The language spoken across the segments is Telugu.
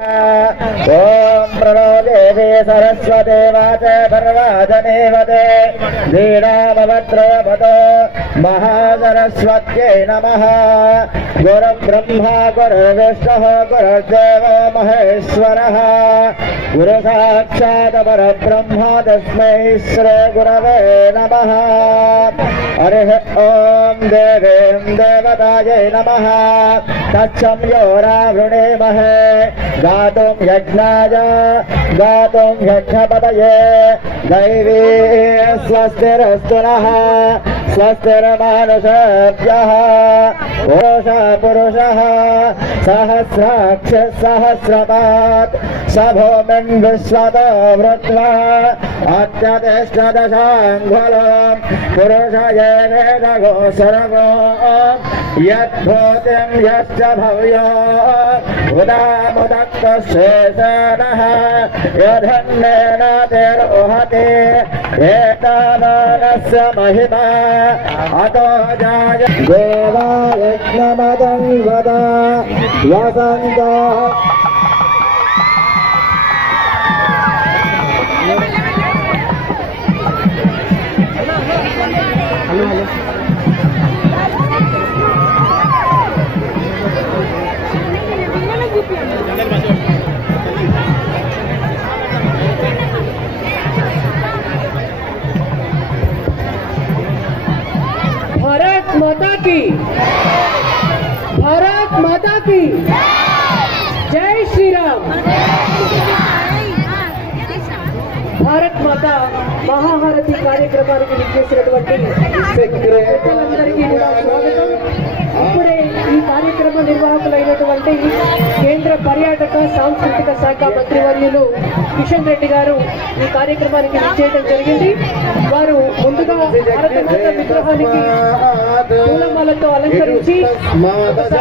ओम प्रणो देवी सरस्वती वाचे सर्वाजनेवते दीनामवत्रोपतो महासरस्वत्यै नमः। गुरुब्रह्मा गुरुर्विष्णुः गुरुर्देवो महेश्वरः गुरुसाक्षात् परब्रह्म तस्मै श्री गुरवे नमः। हरिः ओम देवीं देवतायै नमः। तत्सं योरावृणीमहे गातुं यज्ञाय गातुं यज्ञपतये दैवी स्वस्तिरस्तु नः स्वस्तिर्मानुषेभ्यः पुरुषः सहस्राक्ष सहस्रपात् स भूमिन् विश्वतो वृत्वा अत्यतिष्ठदशाङ्गुलं पुरुषये वेदगो सर्वो यद्भूतिं यश्च भव्यो उदामुदक्तशेषणः यधन्नेन तिरोहति एतावानस्य महिमा अतो जाय देवायज्ञमदं वद वसन्तः। भारत माता की, भारत माता की जय श्री राम। భారత్ మాత మహాహారతి కార్యక్రమానికి విచ్చేసినటువంటి పెద్దలందరికీ కూడా స్వాగతం. ఇప్పుడే ఈ కార్యక్రమ నిర్వాహకులైనటువంటి కేంద్ర పర్యాటక సాంస్కృతిక శాఖ మంత్రివర్యులు కిషన్ రెడ్డి గారు ఈ కార్యక్రమానికి విచ్చేయడం జరిగింది. వారు ముందుగా భారతమాత విగ్రహానికి పూలమాలతో అలంకరించి భారత్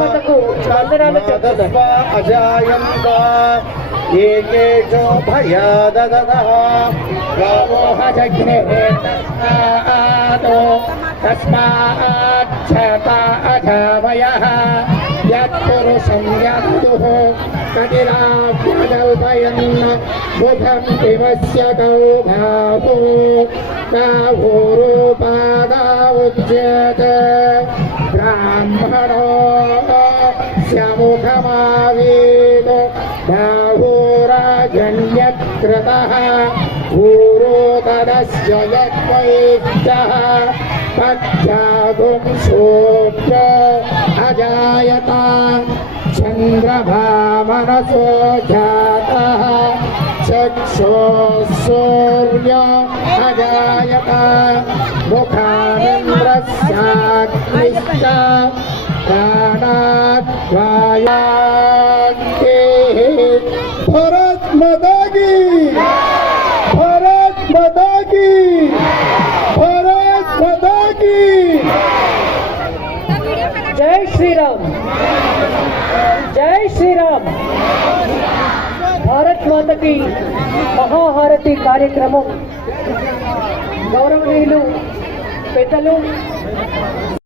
మాతకు వందనాలు చెప్తున్నారు. ఏకేశో భయాదదః గామోహజగ్నే తస్మాచ్చతావయః యత్పురుషం యత్తుః కటిలాభ్యకల్పయన్ బుధం దివస్యతౌ బాహు బాహురూపాదావుచ్యతే బ్రాహ్మణో స్యముఖమావీదో బాహురాజన్యత్కృతః ఊరోదరస్య యద్వైష్ఠః పశ్చాగుం సూర్యో అజాయత చంద్రభామనసో జాతః చక్షుః సూర్యో అజాయత ముఖానింద్రస్యాగ్నిశ్చ भारत माता की, भारत माता की, भारत माता की जय श्री राम, जय श्री राम। భారత్ మాతకి మహాహారతి కార్యక్రమం గౌరవనీయులు పెద్దలు